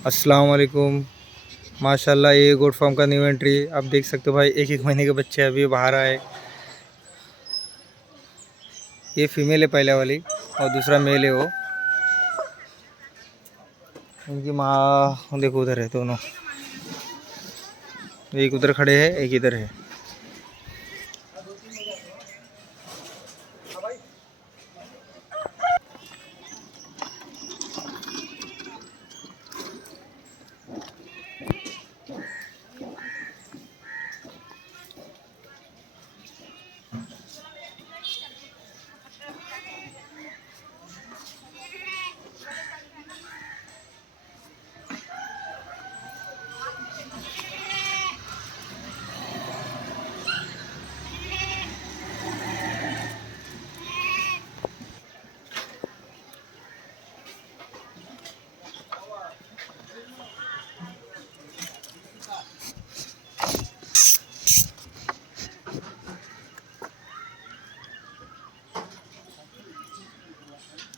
अस्सलाम वालेकुम। माशाल्लाह ये गोट फार्म का न्यू एंट्री आप देख सकते हो भाई। एक एक महीने के बच्चे अभी बाहर आए। ये फीमेल है पहले वाली और दूसरा मेल है वो। उनकी माँ देखो उधर है दोनों, एक उधर खड़े हैं एक इधर है।